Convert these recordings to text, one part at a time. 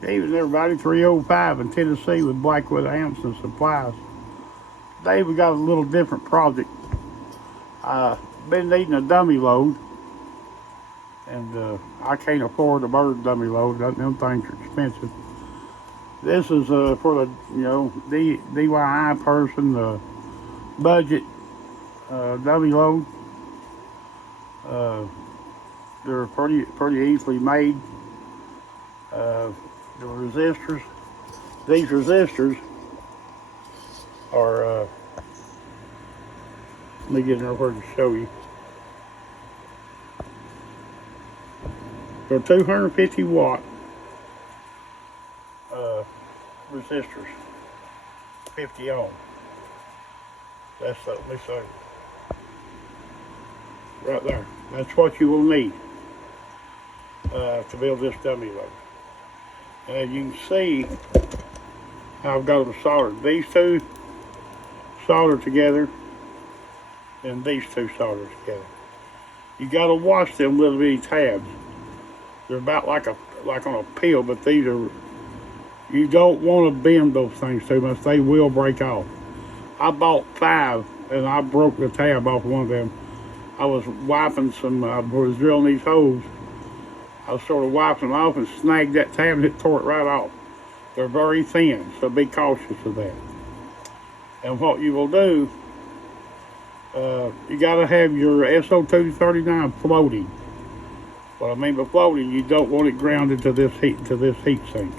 David and everybody, 305 in Tennessee with Blackwood Amps and Supplies. David got a little different project. Been needing a dummy load, and I can't afford a bird dummy load. Them things are expensive. This is for the DIY person, the budget dummy load. Uh, they're pretty easily made. The resistors. These resistors are. Let me get over to show you. They're 250 watt resistors, 50 ohm. That's let me show you. Right there. That's what you will need to build this dummy load. And you can see I've got them soldered. These two soldered together, and these two soldered together. You got to watch them little bitty tabs. They're about like on a peel, but these are. You don't want to bend those things too much; they will break off. I bought 5, and I broke the tab off one of them. I was wiping some. I was drilling these holes. I was sort of wiping them off and snagged that tab and it tore it right off. They're very thin, so be cautious of that. And what you will do, you got to have your SO239 floating. What I mean by floating, you don't want it grounded to this heat sink.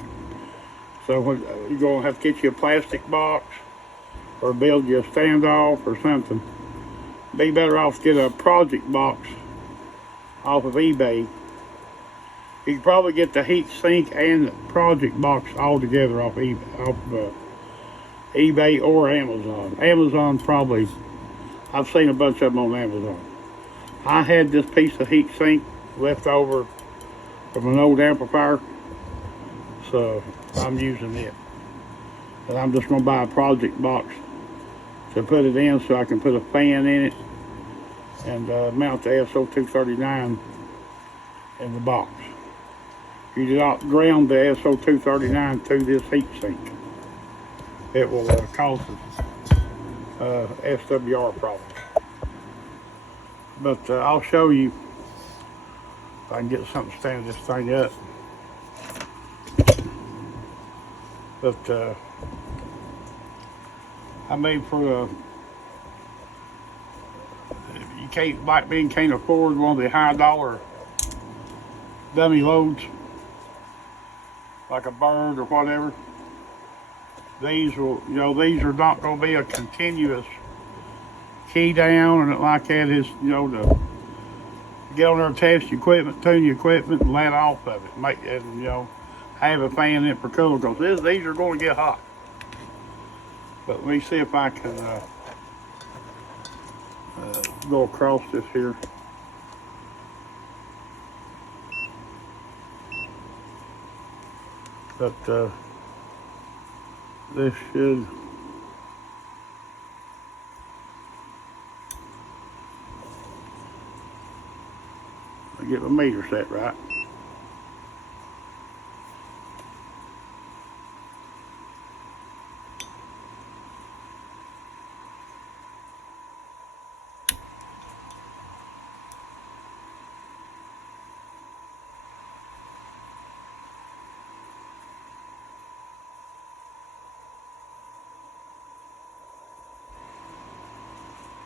So you're going to have to get you a plastic box or build you a standoff or something. Be better off to get a project box off of eBay. You can probably get the heat sink and the project box all together off eBay or Amazon. Amazon probably, I've seen a bunch of them on Amazon. I had this piece of heat sink left over from an old amplifier, so I'm using it. And I'm just going to buy a project box to put it in so I can put a fan in it and mount the SO239 in the box. You do not ground the SO239 to this heat sink. It will cause SWR problems. But I'll show you if I can get something to stand this thing up. But I mean, for you can't afford one of the high dollar dummy loads like a bird or whatever. These these are not going to be a continuous key down and like that. Is to get on there, test your equipment, tune your equipment, and let off of it. Have a fan in it for cooler because these are going to get hot. But let me see if I can go across this here. But this should get my meter set right.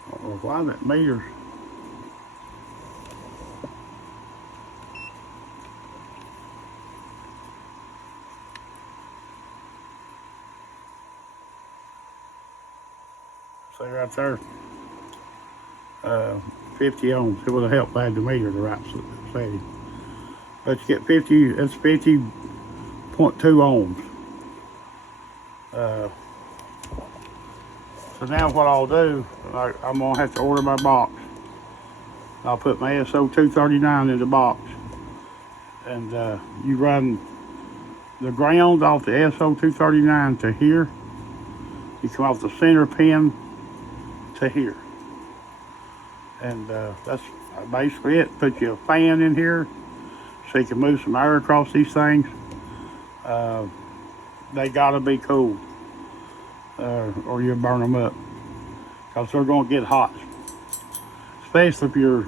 I don't know why that meter's. See right there, 50 ohms. It would have helped if I had the meter the right setting. But you get 50, that's 50.2 ohms. So now what I'll do, I'm going to have to order my box. I'll put my SO239 in the box. And you run the ground off the SO239 to here. You come off the center pin to here. And that's basically it. Put you a fan in here so you can move some air across these things. They gotta be cool, or you'll burn them up, because they're gonna get hot. Especially if you're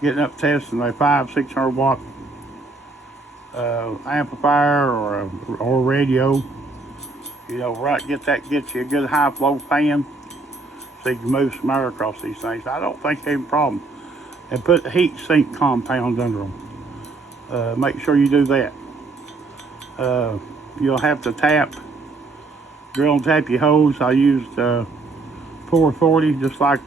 getting up testing a 500-600 watt amplifier or radio. You know, right, get you a good high flow fan so you can move some air across these things. I don't think they have a problem. And put heat sink compounds under them. Make sure you do that. You'll have to drill and tap your hose. I used 440, just like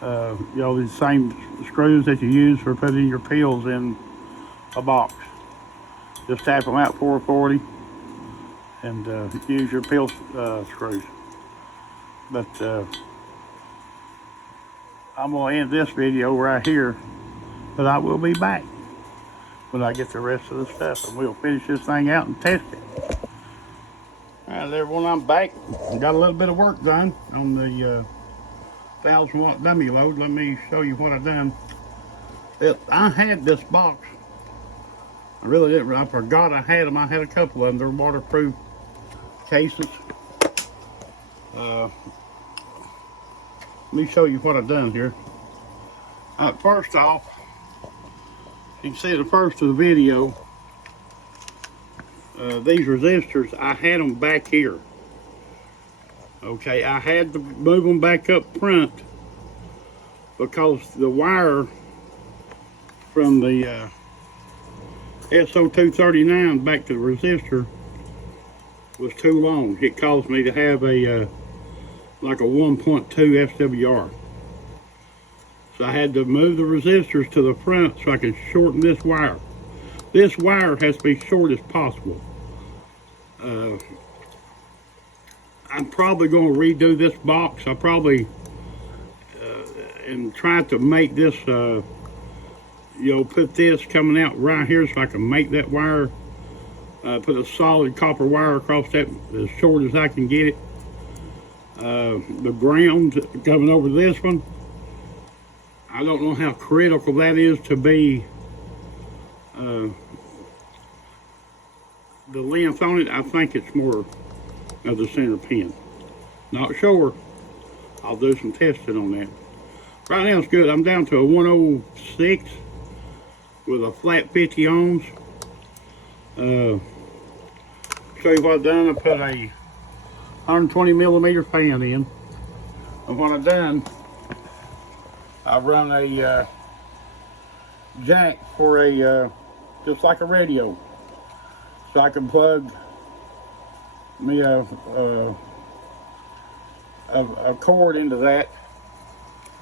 you know, the same screws that you use for putting your pills in a box. Just tap them out 440 and use your pill screws. But I'm going to end this video right here, but I will be back when I get the rest of the stuff, and we'll finish this thing out and test it. All right, everyone, I'm back. Got a little bit of work done on the 1,000 watt dummy load. Let me show you what I've done. I had this box. I really didn't. I forgot I had them. I had a couple of them. They're waterproof cases. Let me show you what I've done here. First off, you can see the first of the video. These resistors, I had them back here. Okay, I had to move them back up front because the wire from the SO239 back to the resistor was too long. It caused me to have a like a 1.2 SWR. So I had to move the resistors to the front so I could shorten this wire. This wire has to be short as possible. I'm probably going to redo this box. I probably and try to make this you know, put this coming out right here so I can make that wire, put a solid copper wire across that as short as I can get it. The ground coming over this one, I don't know how critical that is to be the length on it. I think it's more of the center pin. Not sure. I'll do some testing on that. Right now it's good. I'm down to a 106 with a flat 50 ohms. Show you what I've done. I put a 120 millimeter fan in. And what I've done, I run a jack for a just like a radio, so I can plug me a cord into that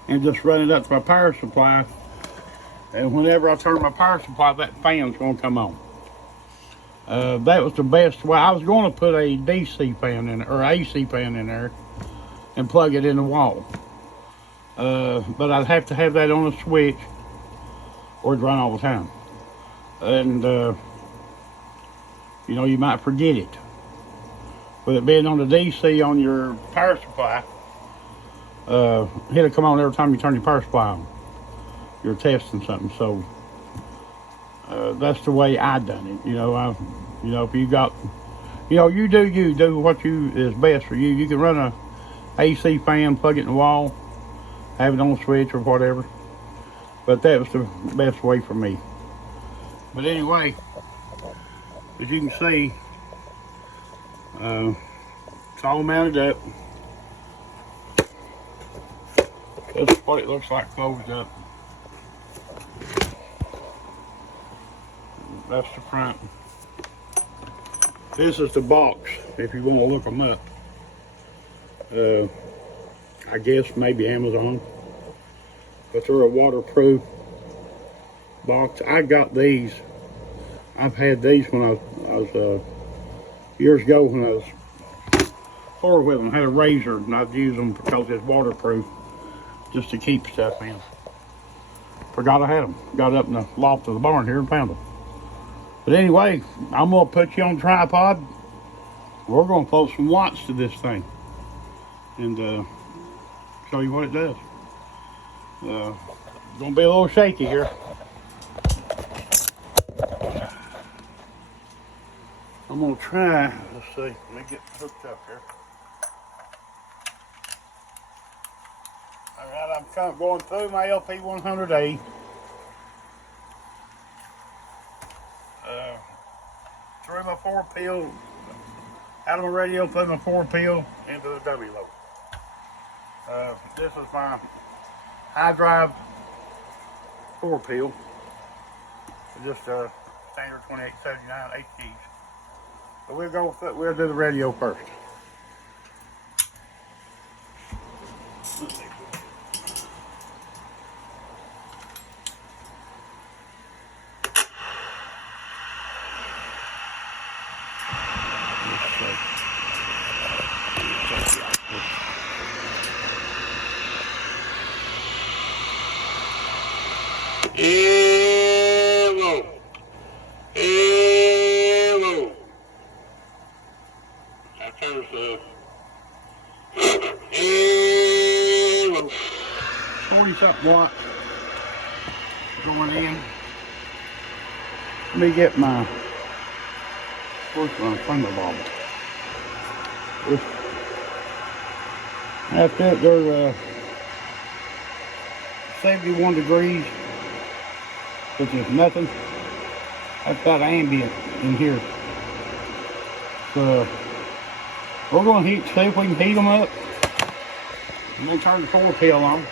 and just run it up to my power supply. And whenever I turn my power supply, that fan's going to come on. That was the best way. I was going to put a DC fan in, or AC fan in there, and plug it in the wall. But I'd have to have that on a switch, or it'd run all the time. And you know, you might forget it. With it being on the DC on your power supply, it'll come on every time you turn your power supply on. You're testing something, so that's the way I done it. You know, you know, if you got, you know, you do what is best for you. You can run a AC fan, plug it in the wall, have it on a switch or whatever. But that was the best way for me. But anyway, as you can see, it's all mounted up. That's what it looks like closed up. That's the front. This is the box, if you want to look them up. I guess maybe Amazon. But they're a waterproof box. I got these. I've had these when I was years ago when I was four-wheeling. I had a razor and I'd use them because it's waterproof, just to keep stuff in. Forgot I had them. Got up in the loft of the barn here and found them. But anyway, I'm going to put you on tripod. We're going to float some watts to this thing and show you what it does. It's going to be a little shaky here. I'm gonna try, let's see, let me get hooked up here. All right, I'm kind of going through my LP100A. Through my 4-peel, out of my radio, through my 4-peel into the W load. This is my high drive 4-peel. Just a standard 2879 HGs. So we'll do the radio first. Hello. Hello. That turns hello. 40-something watts going in. Let me get where's my thunderball? That's it, they're 71 degrees, which is nothing. That's got ambient in here. So we're going to see if we can heat them up. I'm going to turn the 4-peel on.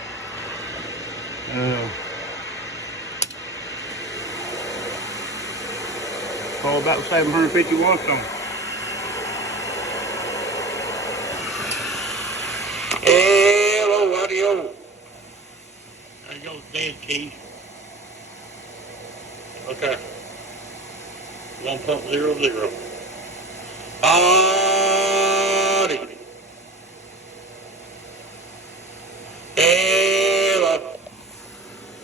So about 750 watts on. Hello, audio. There goes dead key. Okay. 1.00. Audio. Hello.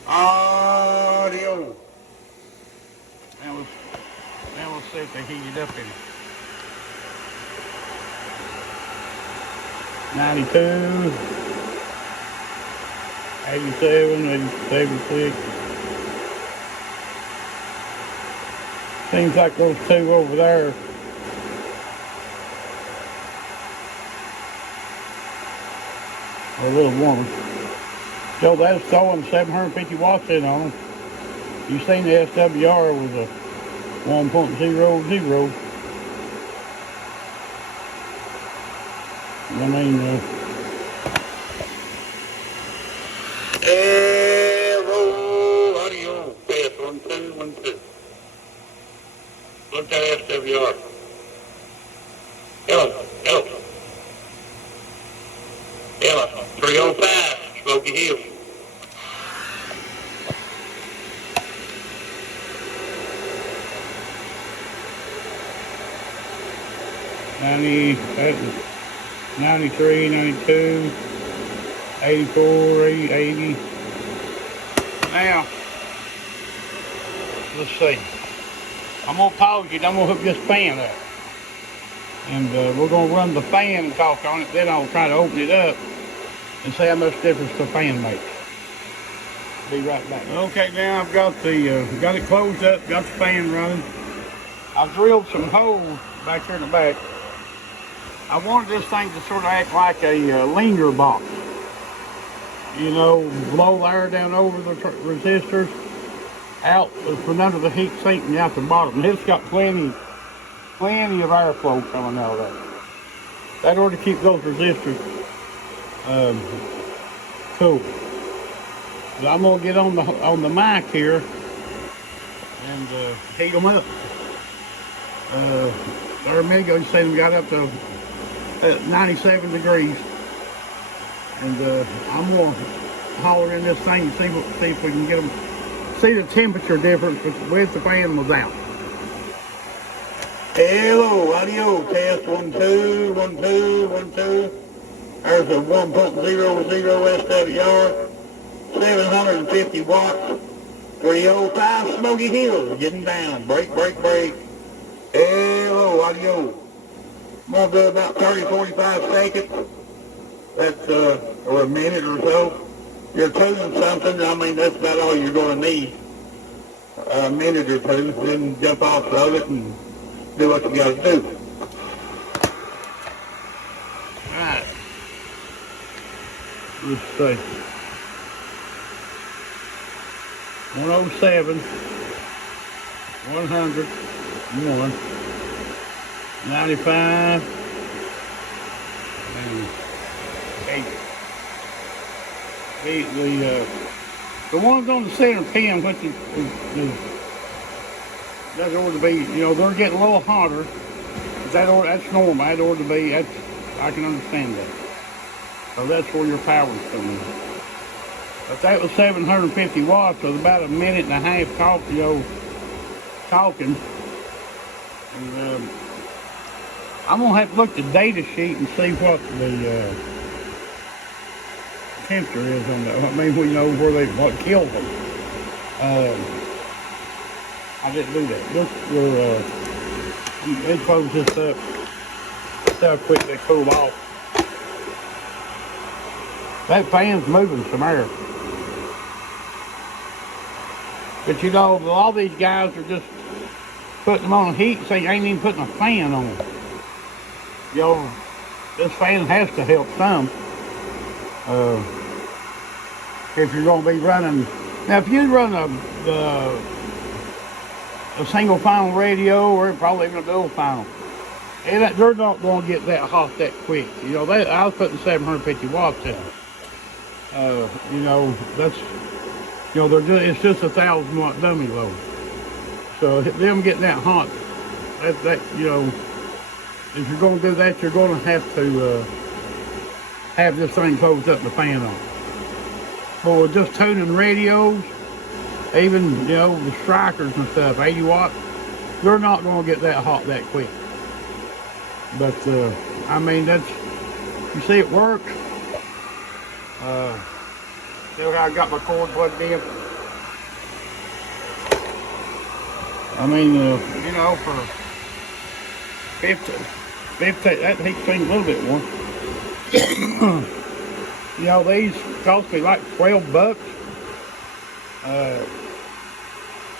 Audio. Now we'll see if they heat it up in 92, 87, 86. Seems like those two over there are a little warmer. So that's throwing 750 watts in on them. You seen the SWR was a 1.00. I mean, hello, audio, test 1 2 1 2. Look at SWR. Hello, hello. Hello, 305, Smoky Hills. Ninety, 93, 92, 84, 80. Now, let's see. I'm going to pause it. I'm going to hook this fan up. And we're going to run the fan and talk on it. Then I'll try to open it up and see how much difference the fan makes. Be right back. Okay, now I've got got it closed up, got the fan running. I've drilled some holes back here in the back. I wanted this thing to sort of act like a linger box. You know, blow the air down over the resistors, out from under the heat sink and out the bottom. It's got plenty of airflow coming out of that. That ought to keep those resistors cool. But I'm gonna get on the mic here and heat them up. There a minute ago you said we got up to 97 degrees, and I'm gonna holler in this thing and see if we can get them. See the temperature difference with the fan was out. Hello, audio, test 1 2 1 2 1 2. There's a 1.00 SWR, 750 watts, 305 Smoky Hills, getting down. Break, break, break. Hello, audio. I'm gonna do about 30-45 seconds. That's or a minute or so. You're tuning something. I mean, that's about all you're gonna need. A minute or two, then jump off of it and do what you gotta do. Alright. Let's see. 107, 100, 1, 95, and 8. The ones on the center pin, which that ought to be, you know, they're getting a little hotter. That's normal. That ought to be. I can understand that. So that's where your power's coming in. But that was 750 watts, so about a minute and a half talking. And I'm gonna have to look at the data sheet and see what the temperature is on that. I mean, we know what killed them. I didn't do that. They close this up. See how quick they cool off. That fan's moving some air. But you know, a lot of these guys are just putting them on heat, so you ain't even putting a fan on them. You know, this fan has to help some. If you're going to be running, now if you run a single final radio or probably even a dual final, they're not going to get that hot that quick. You know, I was putting 750 watts in. You know, that's, you know, it's just a 1,000 watt dummy load. So them getting that hot, that you know, if you're going to do that, you're going to have to have this thing closed up and the fan on. For just tuning radios, even, you know, the strikers and stuff, 80 watt, they're not going to get that hot that quick. But, I mean, you see it works. See how I got my cord plugged in? I mean, you know, for 50, that heat thing a little bit more. You know, these cost me like 12 bucks.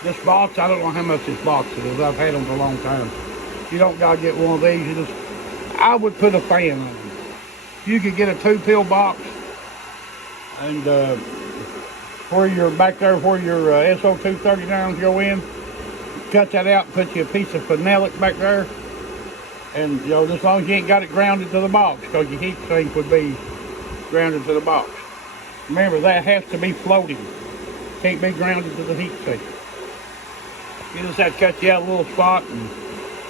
This box, I don't know how much this box is. I've had them for a long time. You don't gotta get one of these. I would put a fan on them. You could get a 2-pill box, and where you're back there, where your SO239s go in, cut that out and put you a piece of phenolic back there. And, you know, as long as you ain't got it grounded to the box, because your heat sink would be grounded to the box. Remember, that has to be floating. Can't be grounded to the heat sink. You just have to cut you out a little spot and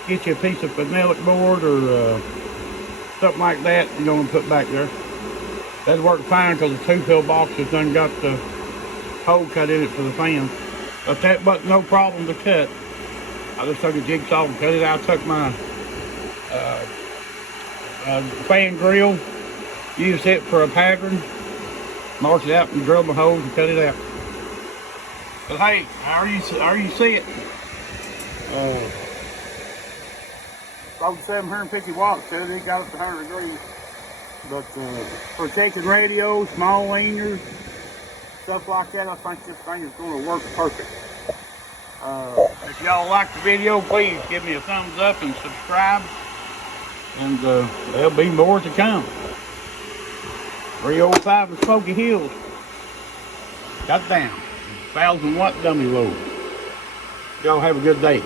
get you a piece of phenolic board or something like that you're going to put back there. That'd work fine because the 2-pill box has done got the hole cut in it for the fan. But that wasn't no problem to cut. I just took a jigsaw and cut it out. I took my fan grill, used it for a pattern, marked it out and drilled my holes and cut it out. But hey, how you see it? About 750 watts, so they got up to 100 degrees. But for taking radios, small leaners, stuff like that, I think this thing is going to work perfect. If y'all like the video, please give me a thumbs up and subscribe. And there'll be more to come. 305 in Smoky Hills. Got down. 1,000 watt dummy load. Y'all have a good day.